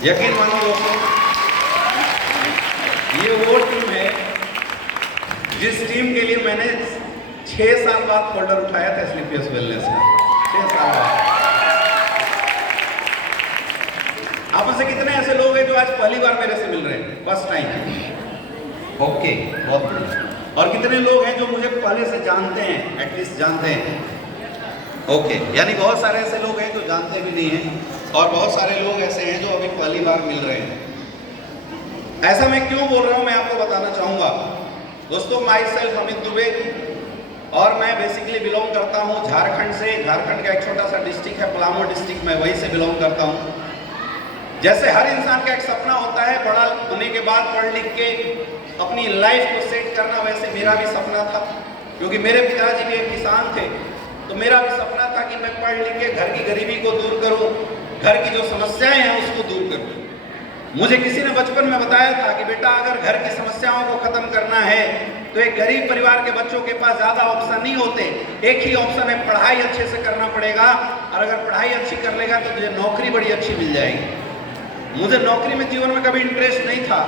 यकीन मानो दोस्तों, ये वो टीम है जिस टीम के लिए मैंने 6 साल बाद फोल्डर उठाया था स्लीपियस वेलनेस का। 6 साल बाद। आप में से कितने ऐसे लोग हैं जो आज पहली बार मेरे से मिल रहे हैं, फर्स्ट टाइम? ओके, बहुत बढ़िया। और कितने लोग हैं जो मुझे पहले से जानते हैं, एटलीस्ट जानते हैं? ओके, यानी बहुत सारे ऐसे लोग हैं जो जानते भी नहीं हैं और बहुत सारे लोग ऐसे हैं जो अभी पहली बार मिल रहे हैं। ऐसा मैं क्यों बोल रहा हूं मैं आपको बताना चाहूंगा। दोस्तों, माई सेल्फ अमित दुबे, और मैं बेसिकली बिलोंग करता हूं झारखंड से। झारखंड का एक छोटा सा डिस्ट्रिक्ट है पलामू डिस्ट्रिक्ट, मैं वहीं से बिलोंग करता हूं। जैसे हर इंसान का एक सपना होता है बड़ा होने के बाद पढ़ लिख के अपनी लाइफ को सेट करना, वैसे मेरा भी सपना था। क्योंकि मेरे पिताजी भी एक किसान थे, तो मेरा भी सपना था कि मैं पढ़ लिख के घर की गरीबी को दूर करूं, घर की जो समस्याएं हैं उसको दूर करूं। मुझे किसी ने बचपन में बताया था कि बेटा, अगर घर की समस्याओं को खत्म करना है तो एक गरीब परिवार के बच्चों के पास ज्यादा ऑप्शन नहीं होते, एक ही ऑप्शन है, पढ़ाई अच्छे से करना पड़ेगा। और अगर पढ़ाई अच्छी कर लेगा तो तुझे नौकरी बड़ी अच्छी मिल जाएगी। मुझे नौकरी में जीवन में कभी इंटरेस्ट नहीं था,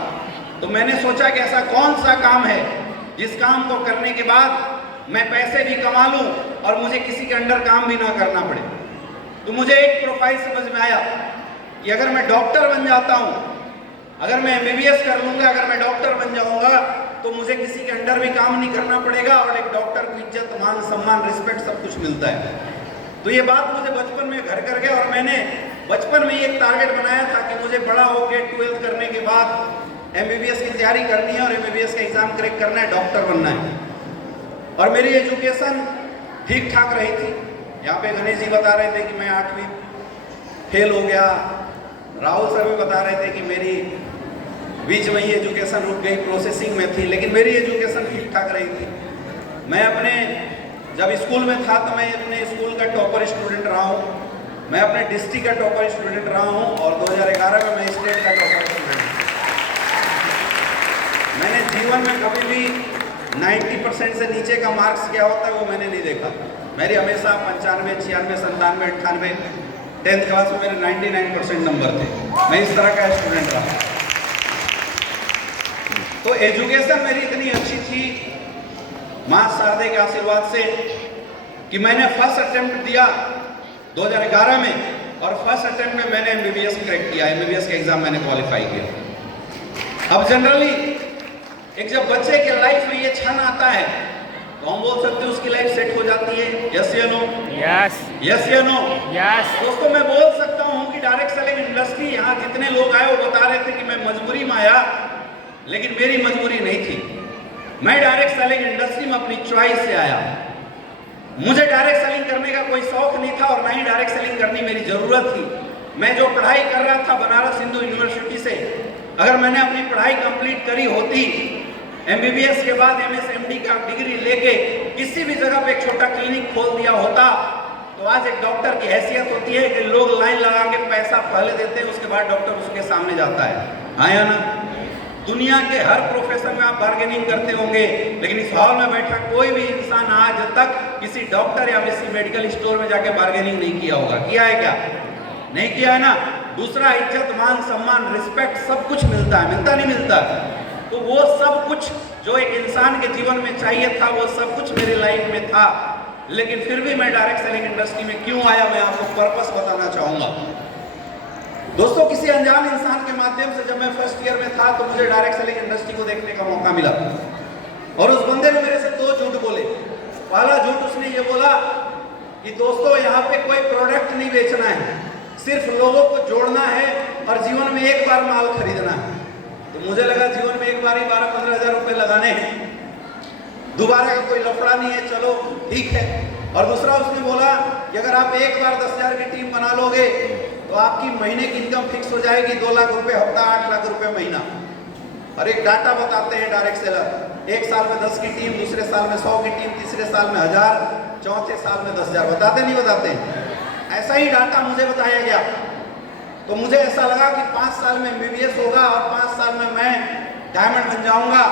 तो मैंने सोचा कि ऐसा कौन सा काम है जिस काम को करने के बाद मैं पैसे भी कमा लूं और मुझे किसी के अंडर काम भी ना करना पड़े। तो मुझे एक प्रोफाइल समझ में आया कि अगर मैं डॉक्टर बन जाता हूं, अगर मैं MBBS कर लूंगा, अगर मैं डॉक्टर बन जाऊंगा तो मुझे किसी के अंडर भी काम नहीं करना पड़ेगा और एक डॉक्टर को इज्जत, मान, सम्मान, रिस्पेक्ट सब कुछ मिलता है। तो ये बात मुझे बचपन में घर कर गया और मैंने बचपन में एक टारगेट बनाया था कि मुझे बड़ा होकर 12th करने के बाद MBBS की तैयारी करनी है और MBBS का एग्जाम क्रैक करना है, डॉक्टर बनना है। और मेरी एजुकेशन ठीक ठाक रही थी। यहाँ पे गणेश जी बता रहे थे कि मैं 8वीं फेल हो गया, राहुल सर भी बता रहे थे कि मेरी बीच में ही एजुकेशन रुक गई, प्रोसेसिंग में थी, लेकिन मेरी एजुकेशन ठीक ठाक रही थी। मैं अपने जब स्कूल में था तो मैं अपने स्कूल का टॉपर स्टूडेंट रहा हूँ, मैं अपने डिस्ट्रिक्ट का टॉपर स्टूडेंट रहा हूँ और 2011 में मैं स्टेट का टॉपर स्टूडेंट हूँ। मैंने जीवन में कभी भी 90% से नीचे का मार्क्स क्या होता है वो मैंने नहीं देखा। मेरे हमेशा 95, 96, 97, 98, 10th क्लास में मेरे 99% नंबर थे। मैं इस तरह का स्टूडेंट रहा। तो एजुकेशन मेरी इतनी अच्छी थी मां शारदे के आशीर्वाद से कि मैंने फर्स्ट अटेम्प्ट दिया 2011 में और फर्स्ट अटेम्प्ट में मैंने MBBS क्रैक किया, MBBS का एग्जाम मैंने क्वालिफाई किया। अब जनरली एक जब बच्चे के लाइफ में ये क्षण आता है तो हम बोल सकते हैं उसकी लाइफ सेट हो जाती है। यस या नो? यस। यस या नो? यस। दोस्तों, मैं बोल सकता हूँ कि डायरेक्ट सेलिंग इंडस्ट्री, यहाँ जितने लोग आए वो बता रहे थे कि मैं मजबूरी में आया, लेकिन मेरी मजबूरी नहीं थी। मैं डायरेक्ट सेलिंग इंडस्ट्री में अपनी चॉइस से आया। मुझे डायरेक्ट सेलिंग करने का कोई शौक नहीं था और ना ही डायरेक्ट सेलिंग करनी मेरी जरूरत थी। मैं जो पढ़ाई कर रहा था बनारस हिंदू यूनिवर्सिटी से, अगर मैंने अपनी पढ़ाई कंप्लीट करी होती, MBBS के बाद MS MD का डिग्री लेके किसी भी जगह पे एक छोटा क्लिनिक खोल दिया होता, तो आज एक डॉक्टर की हैसियत होती है कि लोग लाइन लगा के पैसा पहले देते हैं, उसके बाद डॉक्टर उसके सामने जाता है। हाँ या ना? दुनिया के हर प्रोफेशन में आप बार्गेनिंग करते होंगे, लेकिन इस हॉल में बैठा कोई भी इंसान आज तक किसी डॉक्टर या किसी मेडिकल स्टोर में जाके बार्गेनिंग नहीं किया होगा। किया है क्या? नहीं किया है ना? दूसरा, इज्जत, मान, सम्मान, रिस्पेक्ट सब कुछ मिलता है, मिलता नहीं मिलता? तो वो सब कुछ जो एक इंसान के जीवन में चाहिए था वो सब कुछ मेरी लाइफ में था, लेकिन फिर भी मैं डायरेक्ट सेलिंग इंडस्ट्री में क्यों आया मैं आपको पर्पस बताना चाहूंगा। दोस्तों, किसी अनजान इंसान के माध्यम से जब मैं फर्स्ट ईयर में था तो मुझे डायरेक्ट सेलिंग इंडस्ट्री को देखने का मौका मिला और उस बंदे ने मेरे से 2 झूठ बोले। पहला झूठ उसने ये बोला कि दोस्तों, यहाँ पे कोई प्रोडक्ट नहीं बेचना है, सिर्फ लोगों को जोड़ना है और जीवन में एक बार माल खरीदना है। तो मुझे लगा जीवन में एक बार ही 12-15 हज़ार रुपए लगाने हैं, दोबारा का कोई लफड़ा नहीं है, चलो ठीक है। और दूसरा उसने बोला कि अगर आप एक बार 10,000 की टीम बना लोगे तो आपकी महीने की इनकम फिक्स हो जाएगी, 2 लाख रुपए हफ्ता, 8 लाख रुपए महीना। और एक डाटा बताते हैं डायरेक्ट सेलर, एक साल में 10 की टीम, दूसरे साल में 100 की टीम, तीसरे साल में 1000, चौथे साल में 10,000। बताते नहीं बताते? ऐसा ही डाटा मुझे बताया गया। तो मुझे ऐसा लगा कि 5 साल में MBBS होगा और 5 साल में मैं डायमंड बन जाऊंगा,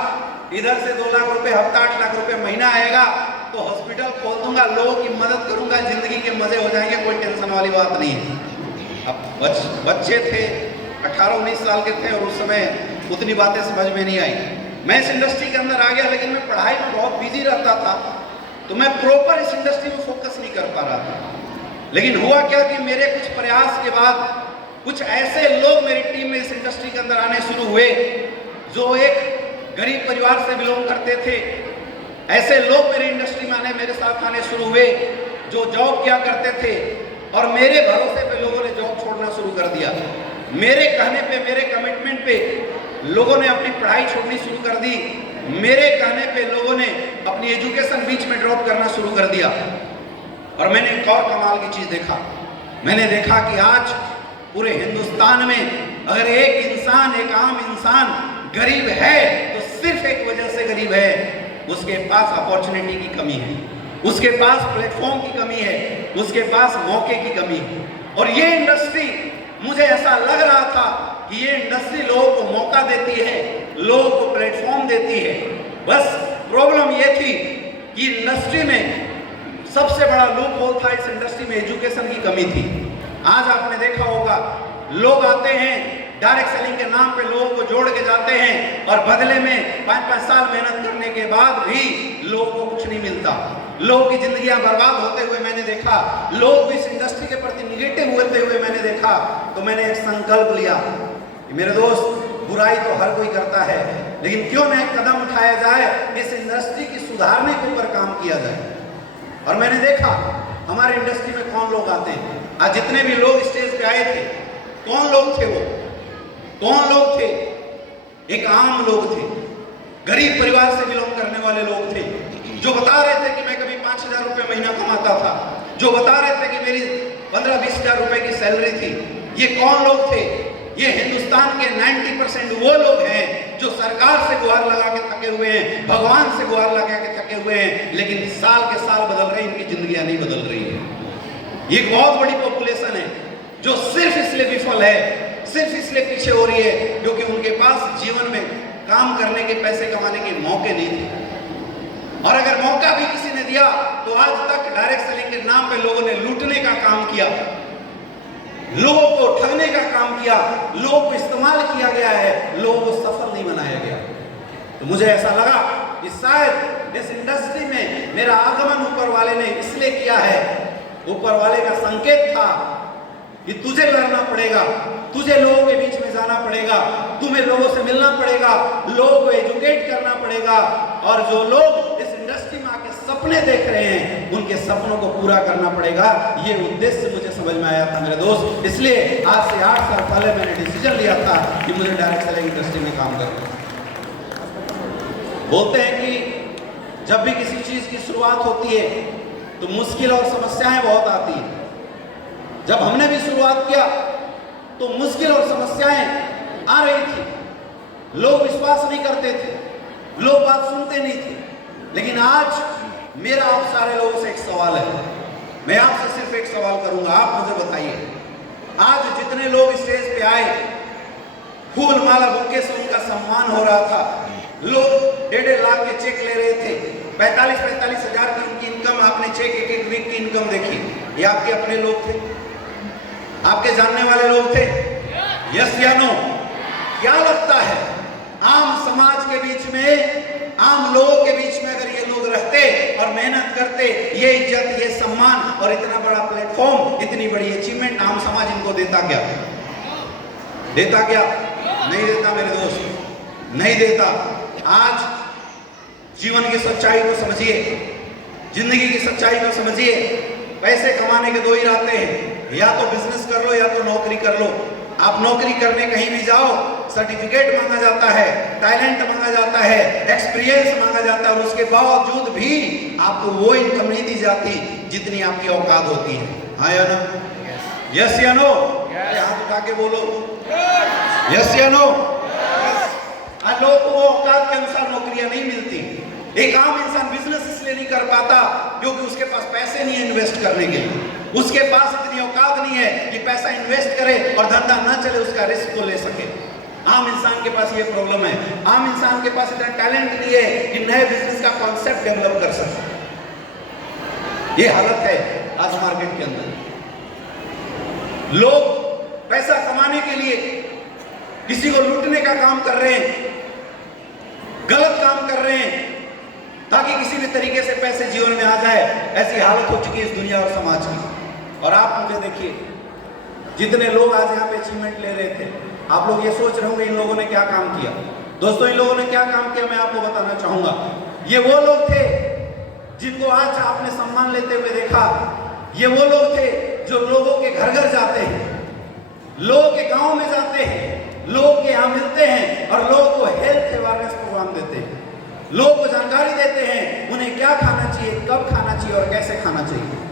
इधर से 2 लाख रुपए हफ्ता, 8 लाख रुपए महीना आएगा, तो हॉस्पिटल खोल दूंगा, लोगों की मदद करूंगा, जिंदगी के मजे हो जाएंगे, कोई टेंशन वाली बात नहीं है। अब बच्चे थे, 18-19 साल के थे और उस समय उतनी बातें समझ में नहीं आई। मैं इस इंडस्ट्री के अंदर आ गया, लेकिन मैं पढ़ाई में बहुत बिजी रहता था, तो मैं प्रॉपर इस इंडस्ट्री में फोकस नहीं कर पा रहा था। लेकिन हुआ क्या कि मेरे कुछ प्रयास के बाद कुछ ऐसे लोग मेरी टीम में इस इंडस्ट्री के अंदर आने शुरू हुए जो एक गरीब परिवार से बिलोंग करते थे। ऐसे लोग मेरी इंडस्ट्री में आने, मेरे साथ आने शुरू हुए जो जॉब किया करते थे, और मेरे भरोसे पे लोगों ने जॉब छोड़ना शुरू कर दिया। मेरे कहने पे, मेरे कमिटमेंट पे लोगों ने अपनी पढ़ाई छोड़नी शुरू कर दी। मेरे कहने पे लोगों ने अपनी एजुकेशन बीच में ड्रॉप करना शुरू कर दिया। और मैंने एक और कमाल की चीज देखा। मैंने देखा कि आज पूरे हिंदुस्तान में अगर एक इंसान, एक आम इंसान गरीब है तो सिर्फ एक वजह से गरीब है, उसके पास अपॉर्चुनिटी की कमी है, उसके पास प्लेटफॉर्म की कमी है, उसके पास मौके की कमी है। और ये इंडस्ट्री, मुझे ऐसा लग रहा था कि ये इंडस्ट्री लोगों को मौका देती है, लोगों को प्लेटफॉर्म देती है। बस प्रॉब्लम ये थी कि इंडस्ट्री में सबसे बड़ा लूप होल था, इस इंडस्ट्री में एजुकेशन की कमी थी। आज आपने देखा होगा, लोग आते हैं डायरेक्ट सेलिंग के नाम पे, लोगों को जोड़ के जाते हैं और बदले में 5-5 साल मेहनत करने के बाद भी लोगों को कुछ नहीं मिलता। लोगों की जिंदगियां बर्बाद होते हुए मैंने देखा, लोग इस इंडस्ट्री के प्रति निगेटिव होते हुए मैंने देखा। तो मैंने एक संकल्प लिया, मेरे दोस्त, बुराई तो हर कोई करता है, लेकिन क्यों ना एक कदम उठाया जाए, इस इंडस्ट्री की सुधारने के ऊपर काम किया जाए। और मैंने देखा हमारे इंडस्ट्री में कौन लोग आते हैं। आज जितने भी लोग स्टेज पे आए थे, कौन लोग थे वो? कौन लोग थे? एक आम लोग थे, गरीब परिवार से बिलोंग करने वाले लोग थे, जो बता रहे थे कि मैं कभी 5,000 रुपये महीना कमाता था, जो बता रहे थे कि मेरी 15-20 हज़ार रुपए की सैलरी थी। ये कौन लोग थे? ये हिंदुस्तान के 90% वो लोग हैं जो सरकार से गुहार लगा के थके हुए हैं, भगवान से गुहार लगा के थके हुए हैं, लेकिन साल के साल बदल रहे हैं, इनकी जिंदगियां नहीं बदल रही है। ये बहुत बड़ी पॉपुलेशन है जो सिर्फ इसलिए विफल है, सिर्फ इसलिए पीछे हो रही है क्योंकि उनके पास जीवन में काम करने के, पैसे कमाने के मौके नहीं थे। और अगर मौका भी किसी ने दिया तो आज तक डायरेक्ट सेलिंग के नाम पे लोगों ने लूटने का काम किया, लोगों को ठगने का काम किया, लोगों को इस्तेमाल किया गया है, लोगों को सफल नहीं बनाया गया। तो मुझे ऐसा लगा कि शायद इस इंडस्ट्री में मेरा आगमन ऊपर वाले ने इसलिए किया है, ऊपर वाले का संकेत था कि तुझे लड़ना पड़ेगा, तुझे लोगों के बीच में जाना पड़ेगा, तुम्हें लोगों से मिलना पड़ेगा, लोगों को एजुकेट करना पड़ेगा, और जो लोग इस इंडस्ट्री में आके सपने देख रहे हैं उनके सपनों को पूरा करना पड़ेगा। ये उद्देश्य मुझे समझ में आया था मेरे दोस्त। इसलिए आज से 8 साल पहले मैंने डिसीजन लिया था कि मुझे डायरेक्ट सेलिंग इंडस्ट्री में काम करना है। बोलते हैं कि जब भी किसी चीज की शुरुआत होती है तो मुश्किल और समस्याएं बहुत आती हैं। जब हमने भी शुरुआत किया तो मुश्किल और समस्याएं आ रही थी, लोग विश्वास नहीं करते थे, लोग बात सुनते नहीं थे। लेकिन आज मेरा आप सारे लोगों से एक सवाल है, मैं आपसे सिर्फ एक सवाल करूंगा, आप मुझे बताइए, आज जितने लोग स्टेज पे आए, फूल माला बुक्के से उनका सम्मान हो रहा था, लोग 1.5 लाख के चेक ले रहे थे, 45-45 हज़ार की उनकी इनकम, आपने चेक एक वीक की इनकम देखी, ये आपके अपने लोग थे, आपके जानने वाले लोग थे? यस या नो? क्या लगता है आम समाज के बीच में, आम लोगों के बीच में अगर ये लोग रहते और मेहनत करते, ये इज्जत, ये सम्मान और इतना बड़ा प्लेटफॉर्म, इतनी बड़ी अचीवमेंट आम समाज इनको देता क्या? देता क्या? नहीं देता मेरे दोस्त, नहीं देता। आज जीवन की सच्चाई को समझिए, जिंदगी की सच्चाई को समझिए। पैसे कमाने के 2 ही रास्ते हैं, या तो बिजनेस कर लो या तो नौकरी कर लो। आप नौकरी करने कहीं भी जाओ, सर्टिफिकेट मांगा जाता है, टैलेंट मांगा जाता है, एक्सपीरियंस मांगा जाता है, और उसके बावजूद भी आपको वो इनकम नहीं दी जाती जितनी आपकी औकात होती है। हाँ या नो? यस या नो? हाथ उठा के बोलो यस या नो? आज लोगों को वो औकात के अनुसार नौकरियां नहीं मिलती। एक आम इंसान बिजनेस इसलिए नहीं कर पाता क्योंकि उसके पास पैसे नहीं है इन्वेस्ट करने के लिए, उसके पास इतनी औकात नहीं है कि पैसा इन्वेस्ट करे और धंधा ना चले उसका रिस्क को ले सके। आम इंसान के पास ये प्रॉब्लम है, आम इंसान के पास इतना टैलेंट नहीं है कि नए बिजनेस का कॉन्सेप्ट डेवलप कर सके। ये हालत है आज मार्केट के अंदर। लोग पैसा कमाने के लिए का काम कर रहे हैं, गलत काम कर रहे हैं ताकि किसी भी तरीके से पैसे जीवन में आ जाए। ऐसी हालत हो चुकी है इस दुनिया और समाज की। और आप मुझे देखिए, जितने लोग आज यहाँ पे अचीवमेंट ले रहे थे, आप लोग ये सोच रहे होंगे इन लोगों ने क्या काम किया। दोस्तों, इन लोगों ने क्या काम किया मैं आपको बताना चाहूंगा। ये वो लोग थे जिनको आज आपने सम्मान लेते हुए देखा। ये वो लोग थे जो लोगों के घर घर जाते हैं, लोगों के गांव में जाते हैं, लोगों के यहाँ मिलते हैं और लोगों को हेल्थ अवेयरनेस प्रोग्राम देते हैं, लोगों को जानकारी देते हैं उन्हें क्या खाना चाहिए, कब खाना चाहिए और कैसे खाना चाहिए।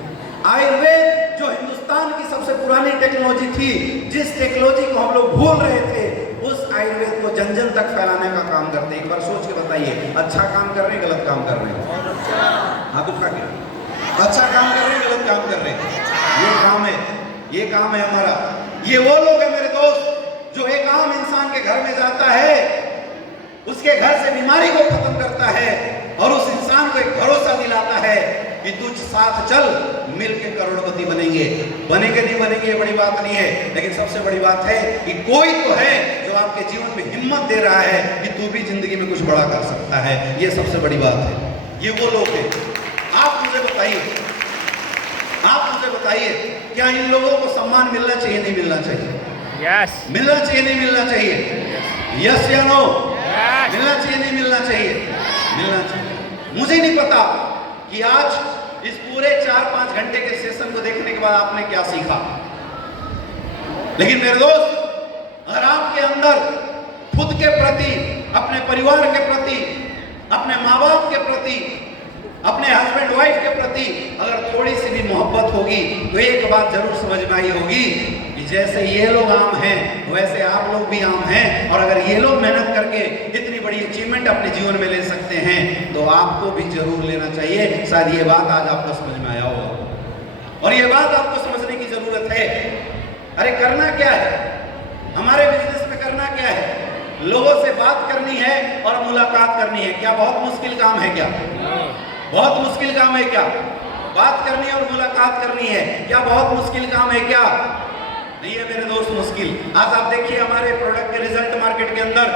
आयुर्वेद जो हिंदुस्तान की सबसे पुरानी टेक्नोलॉजी थी, जिस टेक्नोलॉजी को हम लोग भूल रहे थे, उस आयुर्वेद को जन जन तक फैलाने का काम करते हैं। एक बार सोच के बताइए, अच्छा काम कर रहे हैं, गलत काम कर रहे हैं? हाँ, कुछ क्या, अच्छा काम कर रहे हैं, गलत काम कर रहे हैं? ये काम है, ये काम है हमारा। ये वो लोग हैं मेरे दोस्त जो एक आम इंसान के घर में जाता है, उसके घर से बीमारी को खत्म करता है और उस इंसान को एक भरोसा दिलाता है कि तू साथ चल, मिलके करोड़पति बनेंगे। बनेंगे नहीं बनेंगे ये बड़ी बात नहीं है, लेकिन सबसे बड़ी बात है कि कोई तो है जो आपके जीवन में हिम्मत दे रहा है कि तू भी जिंदगी में कुछ बड़ा कर सकता है। ये सबसे बड़ी बात है। ये वो लोग हैं। आप मुझे बताइए, आप मुझे बताइए, क्या इन लोगों को सम्मान मिलना चाहिए, नहीं मिलना चाहिए? यस। मिलना चाहिए, नहीं मिलना चाहिए? यस या नो? मिलना चाहिए, नहीं मिलना चाहिए? मिलना चाहिए। मुझे नहीं पता कि आज इस पूरे 4-5 घंटे के सेशन को देखने के बाद आपने क्या सीखा, लेकिन मेरे दोस्त, अगर आपके अंदर खुद के प्रति, अपने परिवार के प्रति, अपने माँ बाप के प्रति, अपने हस्बैंड वाइफ के प्रति अगर थोड़ी सी भी मोहब्बत होगी तो एक बात जरूर समझ में आई होगी कि जैसे ये लोग आम हैं वैसे आप लोग भी आम हैं। और अगर ये लोग मेहनत करके इतनी बड़ी अचीवमेंट अपने जीवन में ले सकते हैं तो आपको भी जरूर लेना चाहिए। शायद ये बात आज आपको समझ में आया होगा और ये बात आपको समझने की जरूरत है। अरे करना क्या है, हमारे बिजनेस में करना क्या है? लोगों से बात करनी है और मुलाकात करनी है। क्या बहुत मुश्किल काम है? क्या बहुत मुश्किल काम है? क्या बात करनी है और मुलाकात करनी है? क्या बहुत मुश्किल काम है? क्या नहीं है मेरे दोस्त मुश्किल। आज आप देखिए हमारे प्रोडक्ट के रिजल्ट मार्केट के अंदर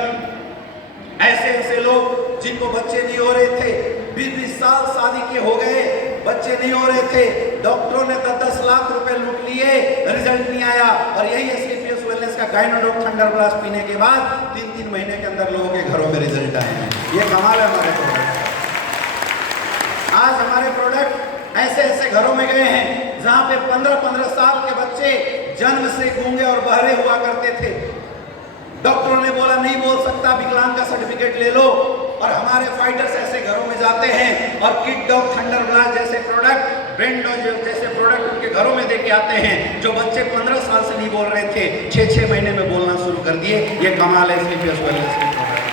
ऐसे ऐसे लोग जिनको बच्चे नहीं हो रहे थे, 20-20 साल शादी के हो गए, बच्चे नहीं हो रहे थे, डॉक्टरों ने 10-10 लाख रुपए लूट लिए, रिजल्ट नहीं आया। और यही एसकेपीएस वेलनेस का गायनोडॉक थंडर ब्लास्ट पीने के बाद 3-3 महीने के अंदर लोगों के घरों में रिजल्ट आए हैं। ये कमाल है हमारे प्रोडक्ट। आज हमारे प्रोडक्ट ऐसे ऐसे घरों में गए हैं जहां पे 15-15 साल के बच्चे जन्म से गूंगे और बहरे हुआ करते थे। डॉक्टरों ने बोला नहीं बोल सकता, विकलांग का सर्टिफिकेट ले लो। और हमारे फाइटर्स ऐसे घरों में जाते हैं और किड डॉग, थंडर ब्लास्ट जैसे प्रोडक्ट, ब्रेन डॉग जैसे प्रोडक्ट उनके घरों में देके आते हैं। जो बच्चे 15 साल से नहीं बोल रहे थे, 6-6 महीने में बोलना शुरू कर दिए। ये कमाल है एसकेपीएस वेलनेस के प्रोडक्ट का।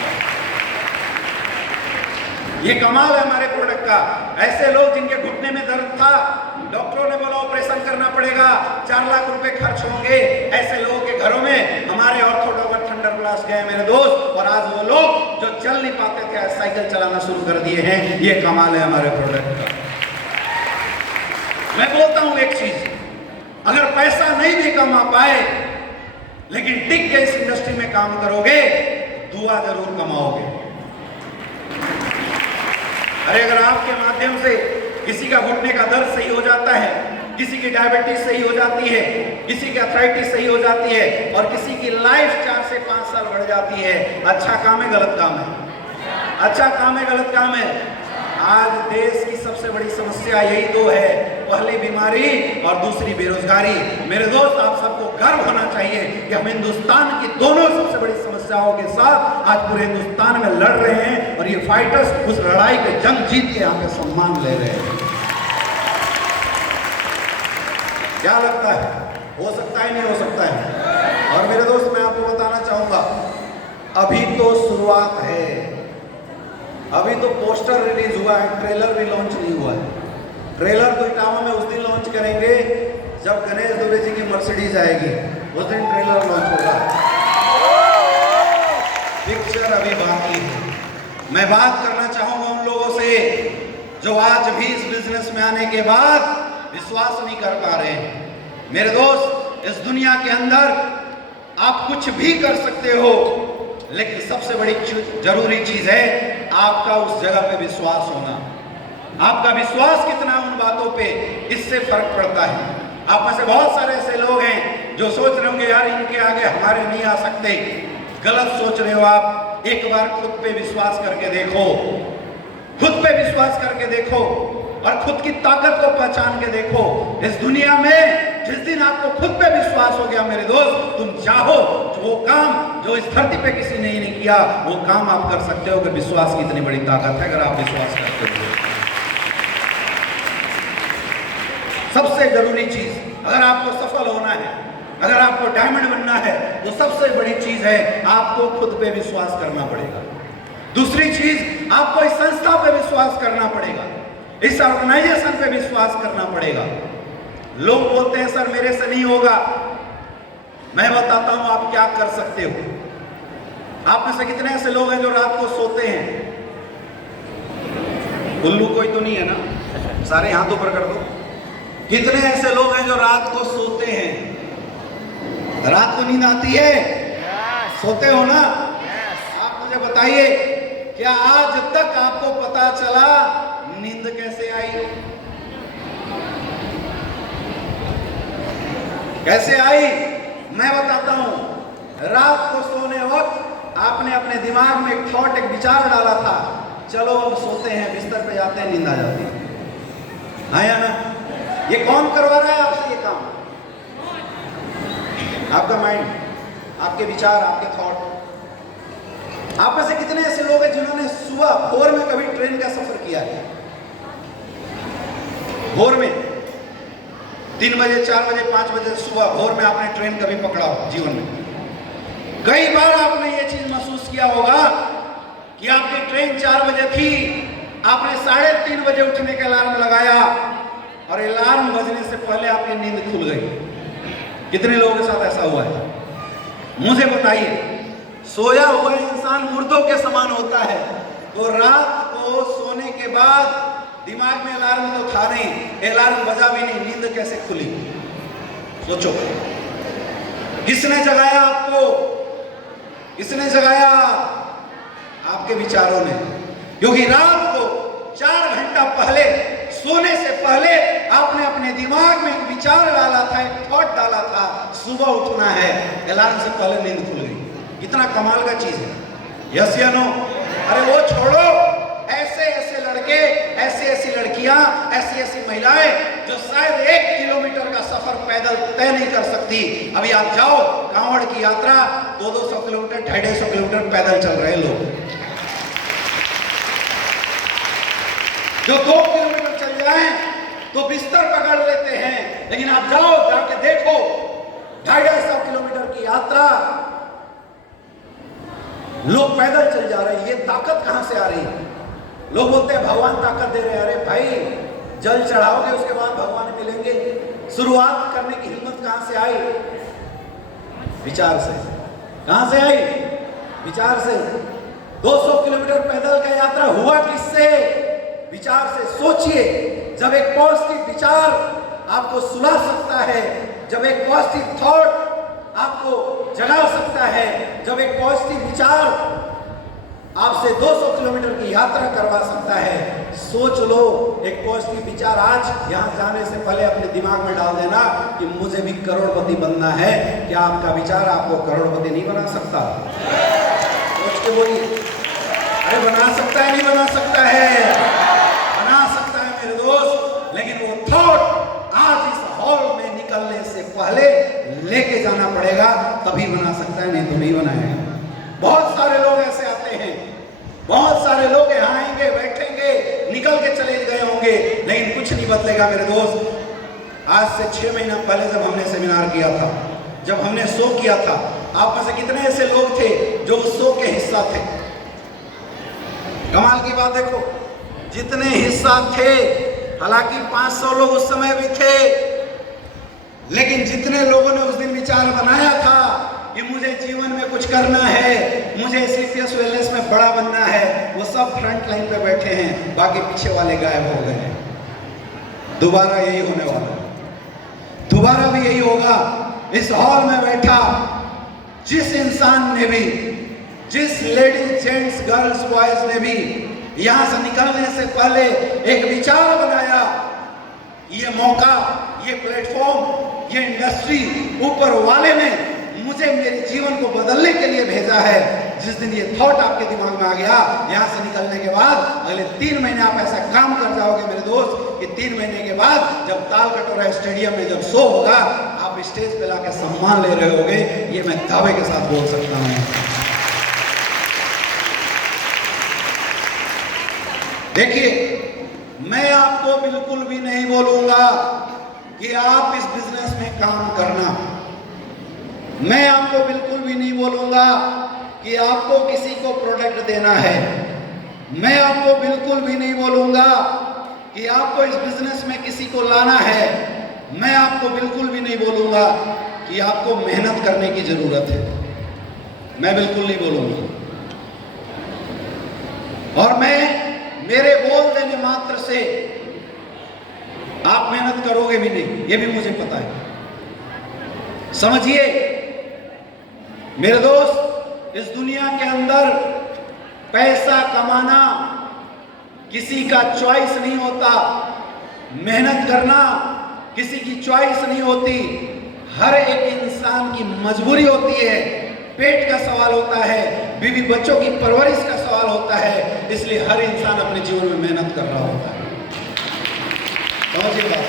ये कमाल है हमारे प्रोडक्ट का। ऐसे लोग जिनके घुटने में दर्द था, डॉक्टरों ने बोला ऑपरेशन करना पड़ेगा, 4 लाख रुपए खर्च होंगे, ऐसे लोगों के घरों में हमारे ऑर्थोडॉक्स थंडर ब्लास्ट गए मेरे दोस्त। और आज वो लोग जो चल नहीं पाते थे साइकिल चलाना शुरू कर दिए हैं। ये कमाल है हमारे प्रोडक्ट का। मैं बोलता हूं एक चीज, अगर पैसा नहीं भी कमा पाए लेकिन टिक के इस इंडस्ट्री में काम करोगे, दुआ जरूर कमाओगे। अरे अगर आपके माध्यम से किसी का घुटने का दर्द सही हो जाता है, किसी की डायबिटीज सही हो जाती है, किसी की अर्थराइटिस सही हो जाती है और किसी की लाइफ 4 से 5 साल बढ़ जाती है, अच्छा काम है गलत काम है? अच्छा काम है गलत काम है? आज देश की सबसे बड़ी समस्या यही 2 है, पहली बीमारी और दूसरी बेरोजगारी। मेरे दोस्त, आप सबको गर्व होना चाहिए कि हम हिंदुस्तान की दोनों सबसे बड़ी समस्याओं के साथ आज पूरे हिंदुस्तान में लड़ रहे हैं और ये फाइटर्स उस लड़ाई के जंग जीत के यहाँ पे सम्मान ले रहे हैं। क्या लगता है, हो सकता है नहीं हो सकता है? और मेरे दोस्त, मैं आपको बताना चाहूंगा, अभी तो शुरुआत है। अभी तो पोस्टर रिलीज हुआ है, ट्रेलर भी लॉन्च नहीं हुआ है। ट्रेलर तो इटावा में उस दिन लॉन्च करेंगे जब गणेश दुबे जी की मर्सिडीज आएगी, उस दिन ट्रेलर लॉन्च होगा। पिक्चर अभी बाकी है। मैं बात करना चाहूंगा उन लोगों से जो आज भी इस बिजनेस में आने के बाद विश्वास नहीं कर पा रहे हैं। मेरे दोस्त, इस दुनिया के अंदर आप कुछ भी कर सकते हो, लेकिन सबसे बड़ी जरूरी चीज है आपका उस जगह पे विश्वास होना। आपका विश्वास कितना उन बातों पे, इससे फर्क पड़ता है। आप में से बहुत सारे ऐसे लोग हैं जो सोच रहे होंगे यार इनके आगे हमारे नहीं आ सकते। गलत सोच रहे हो आप। एक बार खुद पे विश्वास करके देखो, खुद पे विश्वास करके देखो और खुद की ताकत को पहचान के देखो। इस दुनिया में जिस दिन आपको खुद पे विश्वास हो गया मेरे दोस्त, तुम चाहो वो काम जो इस धरती पे किसी ने नहीं किया, वो काम आप कर सकते हो। अगर विश्वास की इतनी बड़ी ताकत है, अगर आप विश्वास करते हो। सबसे जरूरी चीज, अगर आपको सफल होना है, अगर आपको डायमंड बनना है, तो सबसे बड़ी चीज है आपको खुद पे विश्वास करना पड़ेगा। दूसरी चीज, आपको इस संस्था पे विश्वास करना पड़ेगा, इस ऑर्गेनाइजेशन पे विश्वास करना पड़ेगा। लोग बोलते हैं सर मेरे से नहीं होगा। मैं बताता हूं आप क्या कर सकते हो। आप में से कितने ऐसे लोग हैं जो रात को सोते हैं? उल्लू कोई तो नहीं है ना? सारे हाथ ऊपर कर दो। कितने ऐसे लोग हैं जो रात को सोते हैं? रात को नींद आती है? सोते हो ना? आप मुझे बताइए, क्या आज तक आपको पता चला नींद कैसे आई? कैसे आई? मैं बताता हूं। रात को सोने वक्त आपने अपने दिमाग में एक थॉट, एक विचार डाला था, चलो अब सोते हैं, बिस्तर पे जाते हैं, नींद आ जाती है। आया ना? ये कौन करवा रहा है आपसे ये काम? आपका माइंड, आपके विचार, आपके थॉट। आप में से कितने ऐसे लोग हैं जिन्होंने सुबह भोर में कभी ट्रेन का सफर किया है? भोर में 3 बजे, 4 बजे, 5 बजे सुबह भोर में आपने ट्रेन कभी पकड़ा हो जीवन में? कई बार आपने ये चीज महसूस किया होगा कि आपकी ट्रेन 4 बजे थी, आपने 3:30 बजे उठने का अलार्म लगाया और अलार्म बजने से पहले आपकी नींद खुल गई। कितने लोगों के साथ ऐसा हुआ है? मुझे बताइए। सोया हुआ इंसान मुर्दों के समान होता है। तो रात को सोने के बाद दिमाग में अलार्म तो था नहीं, अलार्म बजा भी नहीं, नींद कैसे खुली? सोचो, किसने जगाया आपको? किसने जगाया? आपके विचारों ने। क्योंकि रात को 4 घंटा पहले, सोने से पहले आपने अपने दिमाग में एक विचार डाला था, एक थॉट डाला था, सुबह उठना है, अलार्म से पहले नींद खुल गई। कितना कमाल का चीज है। यस या नो? अरे वो छोड़ो, ऐसे ऐसे लड़के, ऐसी ऐसी लड़कियां, ऐसी ऐसी महिलाएं जो शायद 1 किलोमीटर का सफर पैदल तय नहीं कर सकती। अभी आप जाओ, कांवड़ की यात्रा 200 किलोमीटर, 250 किलोमीटर पैदल चल रहे लोग। जो 2 किलोमीटर चल जाएं तो बिस्तर पकड़ लेते हैं, लेकिन आप जाओ, जाके देखो 250 किलोमीटर की यात्रा लोग पैदल चल जा रहे हैं। ये ताकत कहां से आ रही है? लोग बोलते हैं भगवान ताकत दे रहे हैं। अरे भाई, जल चढ़ाओगे उसके बाद भगवान मिलेंगे। शुरुआत करने की हिम्मत कहां से आई? विचार से। कहां से आई? विचार से। 200 किलोमीटर पैदल का यात्रा हुआ किससे? विचार से। सोचिए, जब एक पॉजिटिव विचार आपको सुला सकता है, जब एक पॉजिटिव थॉट आपको जगा सकता है, जब एक पॉजिटिव विचार आपसे 200 किलोमीटर की यात्रा करवा सकता है, सोच लो, एक पॉजिटिव विचार आज यहां जाने से पहले अपने दिमाग में डाल देना कि मुझे भी करोड़पति बनना है। क्या आपका विचार आपको करोड़पति नहीं बना सकता? सोच के बोलिए। अरे बना सकता है, नहीं बना सकता है? बना सकता है मेरे दोस्त। लेकिन वो थॉट आज इस हॉल में निकलने से पहले लेके जाना पड़ेगा, तभी बना सकता है, नहीं तो नहीं बनाएगा। बहुत सारे लोग ऐसे आते हैं, बहुत सारे लोग यहाँ आएंगे, बैठेंगे, निकल के चले गए होंगे, लेकिन कुछ नहीं बदलेगा मेरे दोस्त। आज से 6 महीना पहले जब हमने सेमिनार किया था, जब हमने शो किया था, आप में से कितने ऐसे लोग थे जो उस शो के हिस्सा थे? कमाल की बात देखो, जितने हिस्सा थे, हालांकि 500 लोग उस समय भी थे, लेकिन जितने लोगों ने उस दिन विचार बनाया था कि मुझे जीवन में कुछ करना है, मुझे CPS वेलनेस में बड़ा बनना है, वो सब फ्रंट लाइन पे बैठे हैं, बाकी पीछे वाले गायब हो गए हैं। दोबारा यही होने वाला है, दोबारा भी यही होगा। इस हॉल में बैठा जिस इंसान ने भी जिस लेडीज, जेंट्स, गर्ल्स, बॉयज ने भी यहां से निकलने से पहले एक विचार बनाया, ये मौका, ये प्लेटफॉर्म, ये इंडस्ट्री ऊपर वाले ने मुझे मेरे जीवन को बदलने के लिए भेजा है। जिस दिन ये थॉट आपके दिमाग में आ गया, यहां से निकलने के बाद अगले 3 महीने आप ऐसा काम कर जाओगे मेरे दोस्त कि 3 महीने के बाद जब ताल कटोरा स्टेडियम में जब शो होगा, आप स्टेज पे लाके सम्मान ले रहे होगे। ये मैं दावे के साथ बोल सकता हूं। देखिए, मैं आपको बिल्कुल भी नहीं बोलूंगा कि आप इस बिजनेस में काम करना। मैं आपको बिल्कुल भी नहीं बोलूंगा कि आपको किसी को प्रोडक्ट देना है। मैं आपको बिल्कुल भी नहीं बोलूंगा कि आपको इस बिजनेस में किसी को लाना है। मैं आपको बिल्कुल भी नहीं बोलूंगा कि आपको मेहनत करने की जरूरत है। मैं बिल्कुल नहीं बोलूंगा। और मैं मेरे बोल देने मात्र से आप मेहनत करोगे भी नहीं, ये भी मुझे पता है। समझिए मेरे दोस्त, इस दुनिया के अंदर पैसा कमाना किसी का चॉइस नहीं होता, मेहनत करना किसी की चॉइस नहीं होती। हर एक इंसान की मजबूरी होती है। पेट का सवाल होता है, बीवी बच्चों की परवरिश का सवाल होता है। इसलिए हर इंसान अपने जीवन में मेहनत कर रहा होता है। समझिए बात।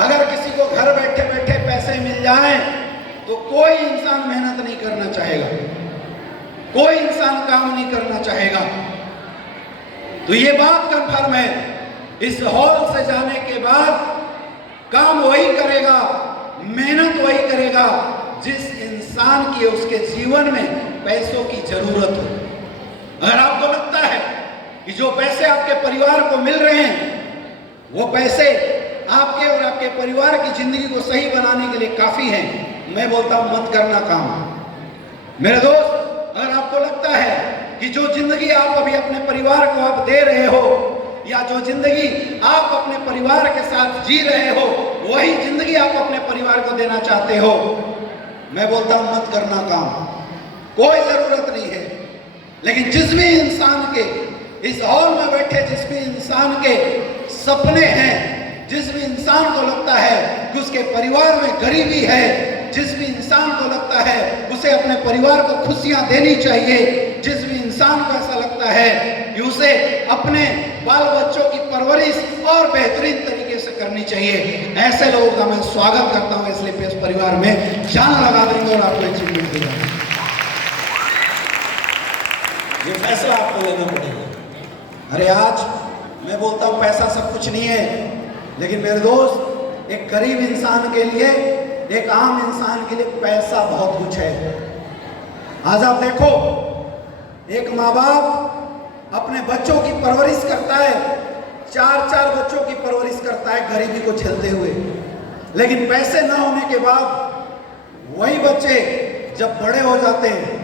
अगर किसी को घर बैठे बैठे पैसे मिल जाएं तो कोई इंसान मेहनत नहीं करना चाहेगा, कोई इंसान काम नहीं करना चाहेगा। तो ये बात कंफर्म है, इस हॉल से जाने के बाद काम वही करेगा, मेहनत वही करेगा जिस इंसान की उसके जीवन में पैसों की जरूरत हो। अगर आपको लगता है कि जो पैसे आपके परिवार को मिल रहे हैं वो पैसे आपके और आपके परिवार की जिंदगी को सही बनाने के लिए काफी हैं, मैं बोलता हूं मत करना काम। मेरे दोस्त, अगर आपको लगता है कि जो जिंदगी आप अभी अपने परिवार को आप दे रहे हो या जो जिंदगी आप अपने परिवार के साथ जी रहे हो वही जिंदगी आप अपने परिवार को देना चाहते हो, मैं बोलता हूं मत करना काम। कोई जरूरत नहीं है। लेकिन जिस भी इंसान के, इस हॉल में बैठे जिस भी इंसान के सपने हैं, जिस भी इंसान को लगता है कि उसके परिवार में गरीबी है, जिस भी इंसान को लगता है उसे अपने परिवार को खुशियां देनी चाहिए, जिस भी इंसान को ऐसा लगता है कि उसे अपने बाल बच्चों की परवरिश और बेहतरीन तरीके से करनी चाहिए, ऐसे लोगों का मैं स्वागत करता हूं। इसलिए इस परिवार में जान लगा देंगे और आपको अचीवमेंट देंगे। ये फैसला आपको लेना पड़ेगा। अरे आज मैं बोलता हूं पैसा सब कुछ नहीं है, लेकिन मेरे दोस्त, एक गरीब इंसान के लिए, एक आम इंसान के लिए पैसा बहुत कुछ है। आज आप देखो, एक माँ बाप अपने बच्चों की परवरिश करता है, 4-4 बच्चों की परवरिश करता है गरीबी को झेलते हुए, लेकिन पैसे ना होने के बाद वही बच्चे जब बड़े हो जाते हैं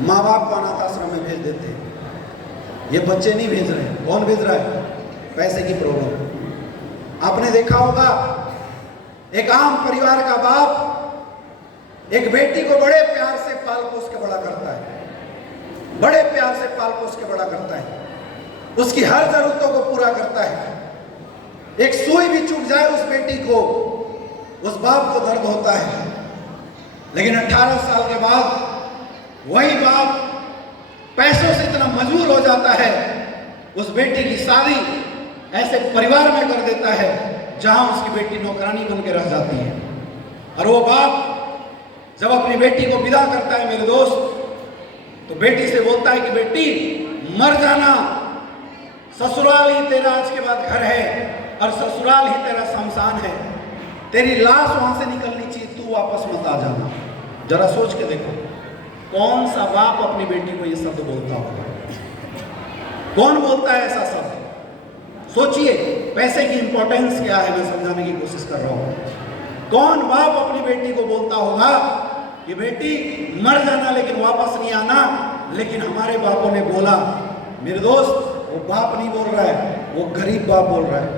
माँ बाप को अनाथ आश्रम में भेज देते हैं। ये बच्चे नहीं भेज रहे, कौन भेज रहा है? पैसे की प्रॉब्लम। आपने देखा होगा, एक आम परिवार का बाप एक बेटी को बड़े प्यार से पाल पोस के बड़ा करता है, बड़े प्यार से पाल पोस के बड़ा करता है, उसकी हर जरूरतों को पूरा करता है। एक सुई भी चूक जाए उस बेटी को, उस बाप को दर्द होता है। लेकिन 18 साल के बाद वही बाप पैसों से इतना मजबूर हो जाता है, उस बेटी की शादी ऐसे परिवार में कर देता है जहां उसकी बेटी नौकरानी बन के रह जाती है। और वो बाप जब अपनी बेटी को विदा करता है मेरे दोस्त, तो बेटी से बोलता है कि बेटी मर जाना, ससुराल ही तेरा आज के बाद घर है और ससुराल ही तेरा शमशान है, तेरी लाश वहां से निकलनी चाहिए, तू वापस मत आ जाना। जरा सोच के देखो, कौन सा बाप अपनी बेटी को ये शब्द बोलता होगा? कौन बोलता है ऐसा शब्द? सोचिए, पैसे की इंपॉर्टेंस क्या है, मैं समझाने की कोशिश कर रहा हूं। कौन बाप अपनी बेटी को बोलता होगा कि बेटी मर जाना लेकिन वापस नहीं आना? लेकिन हमारे बापों ने बोला। मेरे दोस्त, वो बाप नहीं बोल रहा है, वो गरीब बाप बोल रहा है,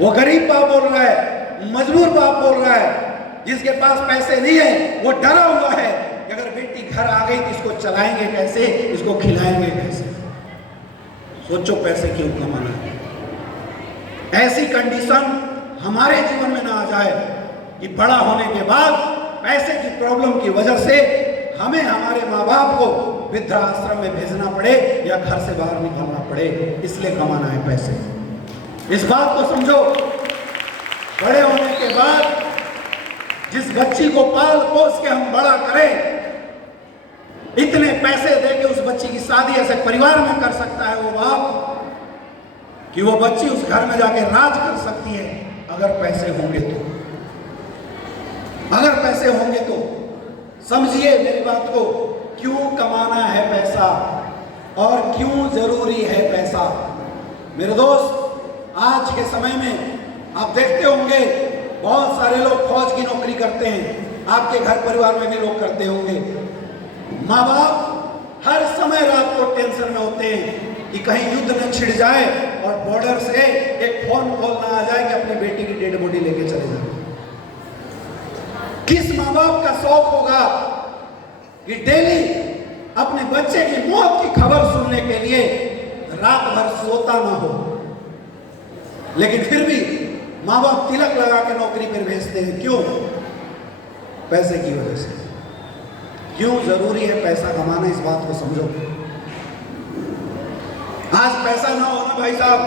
वो गरीब बाप बोल रहा है, मजबूर बाप बोल रहा है। जिसके पास पैसे नहीं है वो डरा हुआ है कि अगर बेटी घर आ गई तो इसको चलाएंगे कैसे, इसको खिलाएंगे कैसे। सोचो पैसे क्यों कमाना है। ऐसी कंडीशन हमारे जीवन में ना आ जाए कि बड़ा होने के बाद पैसे की प्रॉब्लम की वजह से हमें हमारे माँ बाप को वृद्धाश्रम में भेजना पड़े या घर से बाहर निकालना पड़े। इसलिए कमाना है पैसे। इस बात को समझो, बड़े होने के बाद जिस बच्ची को पाल पोस के हम बड़ा करें, इतने पैसे दे के उस बच्ची की शादी ऐसे परिवार में कर सकता है वो बाप कि वो बच्ची उस घर में जाके राज कर सकती है, अगर पैसे होंगे तो। अगर पैसे होंगे तो समझिए मेरी बात को, क्यों कमाना है पैसा और क्यों जरूरी है पैसा। मेरे दोस्त, आज के समय में आप देखते होंगे बहुत सारे लोग फौज की नौकरी करते हैं, आपके घर परिवार में भी लोग करते होंगे। माँ बाप हर समय रात को टेंशन में होते हैं कि कहीं युद्ध न छिड़ जाए और बॉर्डर से एक फोन कॉल ना आ जाए कि अपनी बेटी की डेड बॉडी लेके चले जाए। किस माँ बाप का शौक होगा कि डेली अपने बच्चे की मौत की खबर सुनने के लिए रात भर सोता ना हो, लेकिन फिर भी माँ बाप तिलक लगा के नौकरी पर भेजते हैं। क्यों? पैसे की वजह से। क्यों जरूरी है पैसा कमाना, इस बात को समझो। आज पैसा ना हो ना भाई साहब,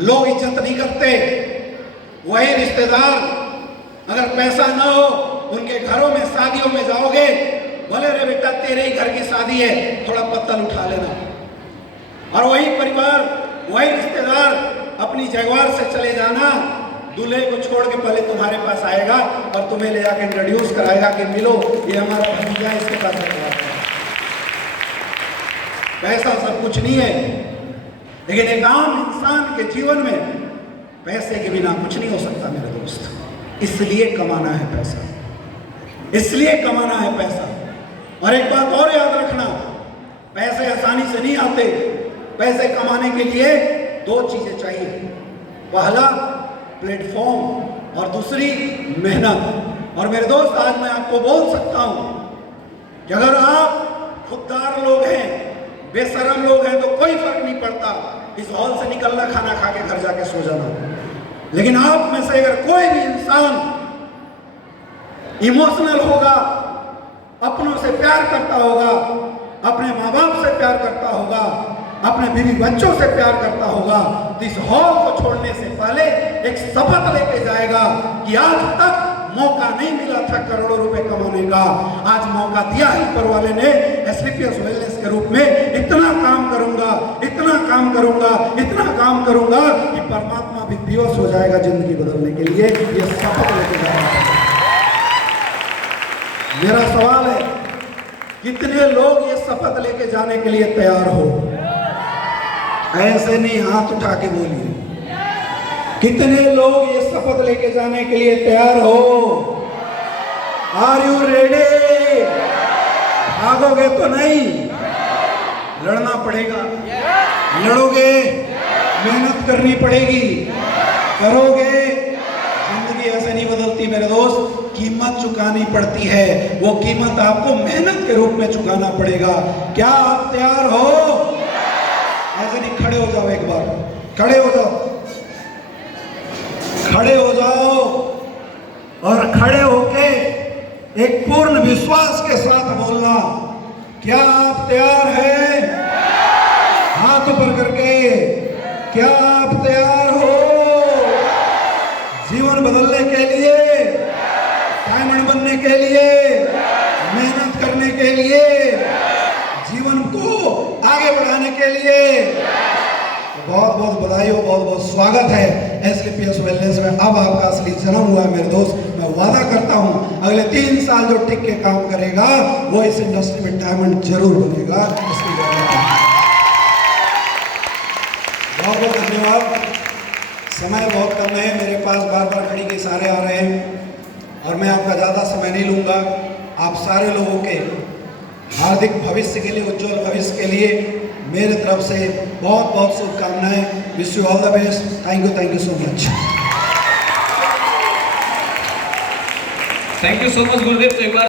लोग इज्जत नहीं करते। वही रिश्तेदार अगर पैसा ना हो, उनके घरों में शादियों में जाओगे, बोले रे बेटा तेरे ही घर की शादी है, थोड़ा पत्तल उठा लेना। और वही परिवार, वही रिश्तेदार अपनी जगवार से चले जाना, दूल्हे को छोड़ के पहले तुम्हारे पास आएगा और तुम्हें ले जाकर इंट्रोड्यूस कराएगा कि मिलो ये हमारा भतीजा है, इसके पास है। पैसा सब कुछ नहीं है, लेकिन एक आम इंसान के जीवन में पैसे के बिना कुछ नहीं हो सकता मेरे दोस्त। इसलिए कमाना है पैसा, इसलिए कमाना है पैसा। और एक बात और याद रखना, पैसे आसानी से नहीं आते। पैसे कमाने के लिए दो चीजें चाहिए, पहला प्लेटफॉर्म और दूसरी मेहनत। और मेरे दोस्त, आज मैं आपको बोल सकता हूं कि अगर आप खुददार लोग हैं, बेशरम लोग हैं, तो कोई फर्क नहीं पड़ता इस हॉल से निकलना, खाना खा के घर जाके सो जाना। लेकिन आप में से अगर कोई भी इंसान इमोशनल होगा, अपनों से प्यार करता होगा, अपने माँ बाप से प्यार करता होगा, अपने बीवी बच्चों से प्यार करता होगा, तो इस हॉल को छोड़ने से पहले एक शपथ लेके जाएगा कि आज तक मौका नहीं मिला था करोड़ों रुपए कमाने का, आज मौका दिया है ऊपर वाले ने। एसलीपीएस वेलनेस के रूप में इतना काम करूंगा, इतना काम करूंगा, इतना काम करूंगा कि परमात्मा भी दिवस हो जाएगा जिंदगी बदलने के लिए। ये शपथ लेके जा रहा है। मेरा सवाल है, कितने लोग ये शपथ लेके जाने के लिए तैयार हो? ऐसे नहीं, हाथ उठा के बोलिए, कितने लोग ये शपथ लेके जाने के लिए तैयार हो? Are you ready? भागोगे तो नहीं, लड़ना पड़ेगा। लड़ोगे, मेहनत करनी पड़ेगी, करोगे। जिंदगी ऐसे नहीं बदलती मेरे दोस्त, कीमत चुकानी पड़ती है। वो कीमत आपको मेहनत के रूप में चुकाना पड़ेगा। क्या आप तैयार हो? ऐसे नहीं, खड़े हो जाओ, एक बार खड़े हो जाओ, खड़े हो जाओ और खड़े होके एक पूर्ण विश्वास के साथ बोलना, क्या आप तैयार हैं? हाथ ऊपर करके, क्या आप तैयार हो जीवन बदलने के लिए, डायमंड बनने के लिए, मेहनत करने के लिए, जीवन को आगे बढ़ाने के लिए? बहुत बहुत बधाई हो, बहुत बहुत स्वागत है एसलीपीएस वेलनेस में। अब आपका असली जन्म हुआ है मेरे दोस्त। मैं वादा करता हूं अगले 3 साल जो टिक के काम करेगा वो इस इंडस्ट्री में डायमंड जरूर बनेगा। इसकी बहुत बहुत धन्यवाद। समय बहुत कम है मेरे पास, बार बार घड़ी के इशारे आ रहे हैं और मैं आपका ज़्यादा समय नहीं लूँगा। आप सारे लोगों के हार्दिक भविष्य के लिए, उज्जवल भविष्य के लिए मेरे तरफ से बहुत बहुत शुभकामनाएं। Wish you all the best. Thank you so much. Thank you so much गुरुदेव। तो एक बार